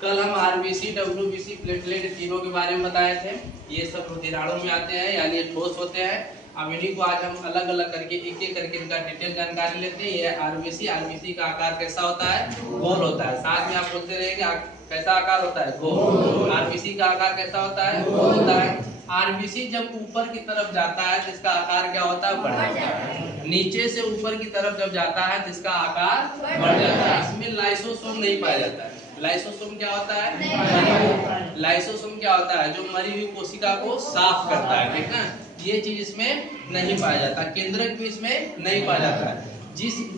कल हम RBC, WBC, platelet तीनों के बारे में बताए थे। ये सब रुधिराणु में आते हैं, यानी ठोस होते हैं। अब इन्हीं को आज हम अलग अलग करके एक एक करके इनका डिटेल जानकारी लेते हैं। ये आरबीसी, आरबीसी का आकार कैसा होता है? गोल होता है। साथ में आप बोलते रहेंगे कैसा आकार होता है? गोल। आरबीसी का आकार कैसा होता है? गोल होता है। आरबीसी जब ऊपर की तरफ जाता है तो इसका आकार क्या होता है? बढ़ जाता है। नीचे से ऊपर की तरफ जब जाता है तो इसका आकार बढ़ जाता है। इसमें लाइसोसोम नहीं पाया जाता है। लाइसोसोम क्या होता है? लाइसोसोम क्या होता है? जो मरी हुई कोशिका को साफ करता है, ठीक ना। ये चीज इसमें नहीं पाया जाता। केंद्रक भी इसमें नहीं पाया जाता है।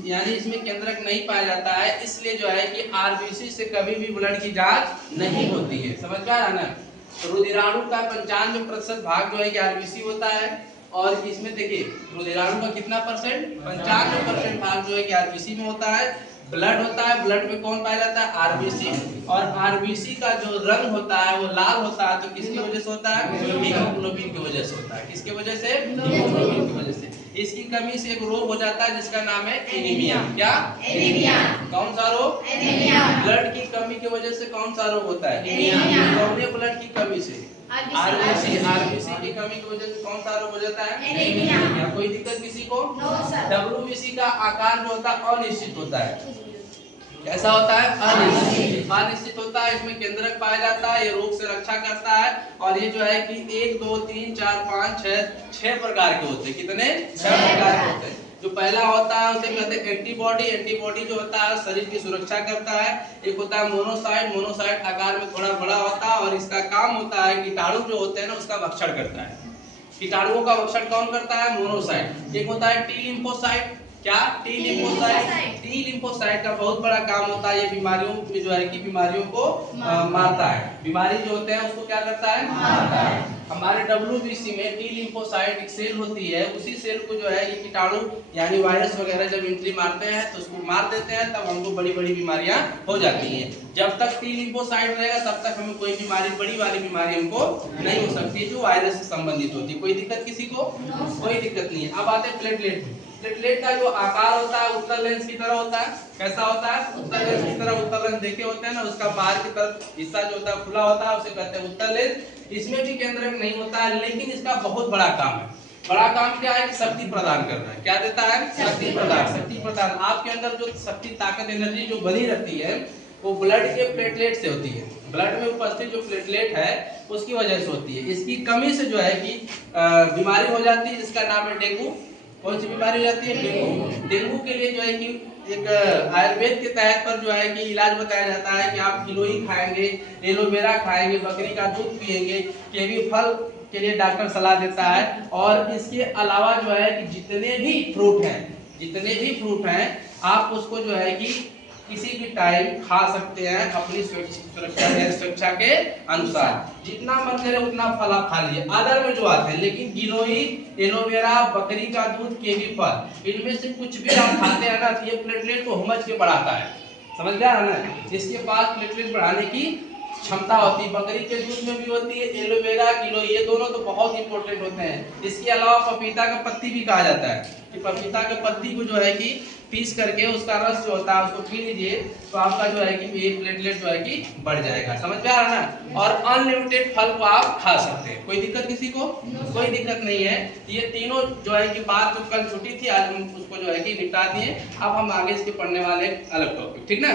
यानी इसमें केंद्रक नहीं पाया जाता है, इसलिए जो है कि आरबीसी से कभी भी ब्लड की जांच नहीं होती है। समझ में आ रहा ना? तो रुधिराणु का 95% भाग जो है कि आरबीसी होता है। और इसमें देखिए रुधिराणु का कितना परसेंट? 95% भाग जो है कि आरबीसी में होता है। ब्लड होता है, ब्लड में कौन पाया जाता है? आरबीसी। और आरबीसी का जो रंग होता है वो लाल होता है, तो किसकी वजह से होता है? हीमोग्लोबिन की वजह से होता है। किसकी वजह से? हीमोग्लोबिन की वजह से। इसकी कमी से एक रोग हो जाता है जिसका नाम है एनीमिया। क्या? एनीमिया। कौन सा रोग? एनीमिया। ब्लड की कमी की वजह से कौन सा रोग होता है? एनीमिया। कौन है ब्लड की कमी से? आरबीसी। आरबीसी की कमी की वजह से कौन सा रोग हो जाता है? एनीमिया। कोई दिक्कत किसी को? डब्ल्यूबीसी का आकार जो होता है अनिश्चित होता है। कैसा होता है? अनिश्चित। अनिश्चित होता है। इसमें केंद्रक पाया जाता है। ये रोग से रक्षा करता है। और ये जो है कि 1 2 3 4 5 6 प्रकार के होते हैं। कितने? 6 प्रकार के होते हैं। जो पहला होता है उसे कहते हैं एंटीबॉडी। एंटीबॉडी जो होता है शरीर की सुरक्षा करता है। एक होता है मोनोसाइट। मोनोसाइट आकार में थोड़ा बड़ा होता है और इसका काम होता है कीटाणु जो होते हैं ना उसका भक्षण करता है। कीटाणुओं का भक्षण कौन करता है? मोनोसाइट। एक होता है टी लिम्फोसाइट। क्या? T lymphocyte. टी लिम्फोसाइट का बहुत बड़ा काम होता है। ये बीमारियों में जो है कि बीमारियों को मारता है। बीमारी जो होते हैं उसको क्या करता है? मारता है। हमारे डब्ल्यूबीसी में टी लिम्फोसाइट एक सेल होती है। उसी सेल को जो है ये कीटाणु यानी वायरस वगैरह जब एंट्री मारते हैं तो उसको मार देते हैं, तब हमको बड़ी बड़ी बीमारियां हो जाती हैं। जब तक टी लिम्फोसाइट रहेगा तब तक हमें कोई बीमारी, बड़ी वाली बीमारी हमको नहीं हो सकती जो वायरस से संबंधित होती है। कोई दिक्कत किसी को? कोई दिक्कत नहीं है। अब आते हैं प्लेटलेट। प्लेटलेट का जो आकार होता है उत्तल लेंस की तरह होता है। कैसा होता है? उत्तल लेंस की तरह। उत्तल लेंस देखे होते हैं ना, उसका बाहर की तरफ हिस्सा जो होता है खुला होता है, उसे कहते हैं उत्तल लेंस। इसमें भी केंद्रक नहीं होता है, लेकिन इसका बहुत बड़ा काम है। बड़ा काम क्या है कि शक्ति प्रदान करना है। क्या देता है? शक्ति प्रदान। शक्ति प्रदान। आपके अंदर जो शक्ति, ताकत, एनर्जी जो बनी रहती है वो ब्लड के प्लेटलेट से होती है। ब्लड में उपस्थित जो प्लेटलेट है उसकी वजह से होती है। इसकी कमी से जो है कि बीमारी हो जाती है जिसका नाम है डेंगू। कौन सी बीमारी हो जाती है? डेंगू। डेंगू के लिए जो है कि एक आयुर्वेद के तहत पर जो है कि इलाज बताया जाता है कि आप गिलोई खाएंगे, एलोवेरा खाएंगे, बकरी का दूध पिएंगे, कीवी फल के लिए डॉक्टर सलाह देता है। और इसके अलावा जो है कि जितने भी फ्रूट हैं आप उसको जो है कि किसी भी टाइम खा सकते हैं अपनी सुरक्षा के अनुसार। जितना मन करे उतना फल आप खा लीजिए। अदर में जो आते हैं, लेकिन गिलोई, एलोवेरा, बकरी का दूध, कीवी फल, इनमें से कुछ भी आप खाते हैं ना, ये प्लेटलेट को समझ के बढ़ाता है। समझ गया है ना? इसके पास प्लेटलेट बढ़ाने की क्षमता होती है। बकरी के दूध में भी होती है, एलोवेरा, गिलोई, ये दोनों तो बहुत इंपॉर्टेंट होते हैं। इसके अलावा पपीता का पत्ती भी कहा जाता है कि पपीता के पत्ती को जो है कि पीस करके उसका रस जो होता है उसको पी लीजिए, तो आपका जो है कि ये प्लेटलेट जो है कि बढ़ जाएगा। समझ में आ रहा है ना? और अनलिमिटेड फल को आप खा सकते हैं। कोई दिक्कत किसी को? कोई दिक्कत नहीं है। ये तीनों जो है कि बात जो कल छुट्टी थी आज हम उसको जो है कि निपटा दिए। अब हम आगे इसके पढ़ने वाले अलग टॉपिक, ठीक ना।